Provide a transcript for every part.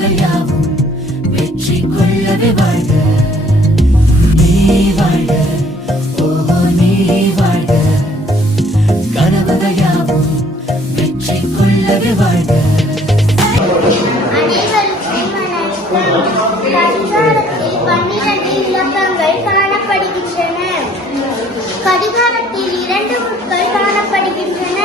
கனவுகையாவும் வெற்றி கொள்ளவே வாழ்க. நீ வாழ்க, ஓஹோ நீ வாழ்க. கனவுகையாவும் வெற்றி கொள்ளவே வாழ்க. கடிகாரத்தில் 2 முட்கள் காணப்படுகின்றன.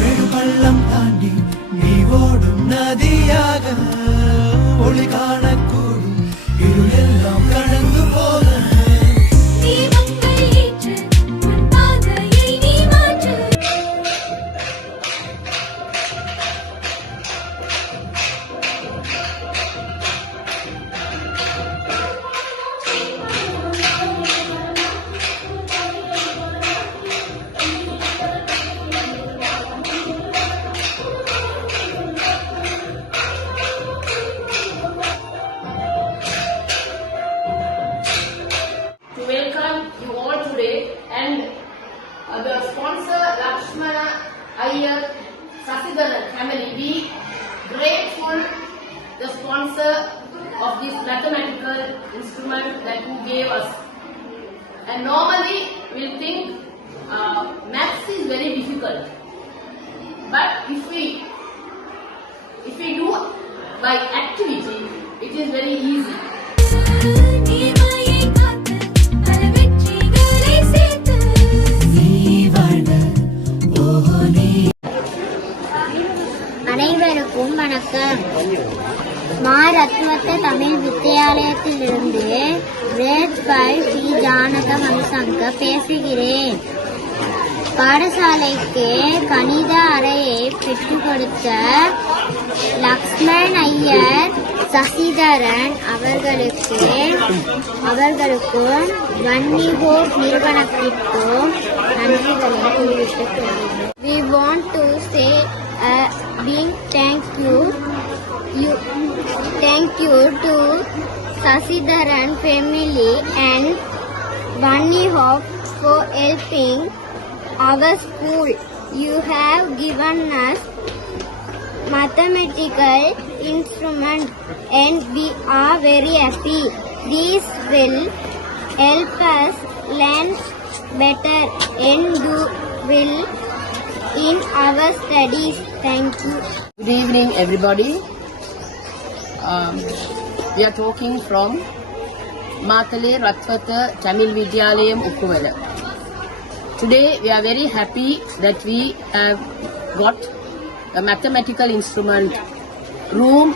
நெடுபள்ளம் தாண்டி நீ ஓடும் நதியாக ஒளி காணக்கூடும் இருளெல்லாம் கடந்து போக. To welcome you all today and the sponsor Lakshmana Iyer Sasidharan family. We grateful the sponsor of this mathematical instrument that you gave us. And normally we'll think maths is very difficult, but if we do by activity, it is very easy. அனைவருக்கும் வணக்கம். ரத்வத்த Tamil வித்தியாலயத்திலிருந்து great 5 C Janaka வம்சங்க பேசுகிறேன். பாடசாலைக்கு கணித அறையை பெற்றுக் கொடுத்த லக்ஷ்மண் ஐயர் சசிதரன் அவர்களுக்கும் வன்னிஹோப் நிறுவனத்திற்கும் நன்றிகளை தெரிவித்துக் கொள்கிறேன். We want to say a big thank you to Sasidharan family and Vannihop for helping our school. You have given us mathematical instrument and we are very happy. This will help us learn better and do well in our studies. Thank you. Good evening, everybody. We are talking from Matale Rathwatha Tamil Vidyalayam Ukkuvala. Today we are very happy that we have got a mathematical instrument room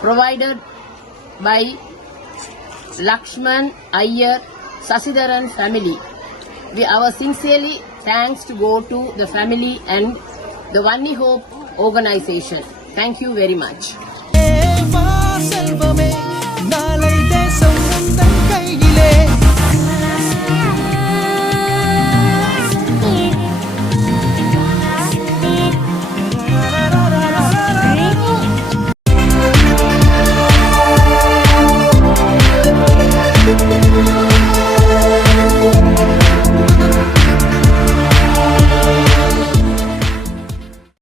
provided by Lakshman Iyer Sasidharan family. Our sincerely thanks to go to the family and the Vannihop organization. Thank you very much.